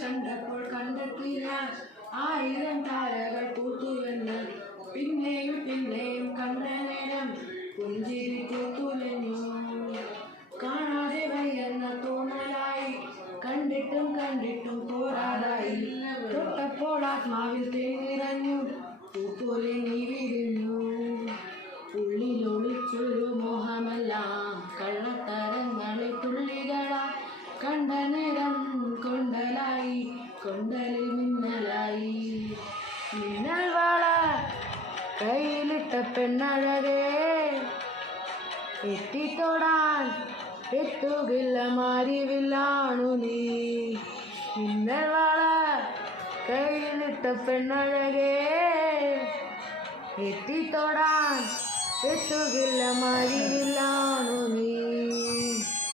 കണ്ടപ്പോൾ കണ്ടെത്തില്ല ആയിരം താരകൾ പൂത്തുവെന്ന് പിന്നെയും പിന്നെയും കണ്ട നേരം പുഞ്ചിരി തുലഞ്ഞു കാണാതെ വയ്യെന്ന തോന്നലായി കണ്ടിട്ടും കണ്ടിട്ടും പോരാതായി തൊട്ടപ്പോൾ ആത്മാവിൽ തേനിറഞ്ഞു പൂപോലെ നീ വിരിഞ്ഞു ഉള്ളിലൊളിച്ചൊരു മോഹമെല്ലാം കള്ളത്തരങ്ങളിൽ തുള്ളികളാ കണ്ട നേരം കൊണ്ടലായി കൊണ്ടലിൽ മിന്നലായി മിന്നൽ വള കയ്യിലിട്ട പെണ്ണഴകേ എത്തിത്തൊടാൻ എത്തുകില്ല മാരിവില്ലാണു നീ മിന്നൽ വള കയ്യിലിട്ട പെണ്ണഴകേ എത്തിത്തൊടാൻ എത്തുകില്ല മാരിവില്ലാണു നീ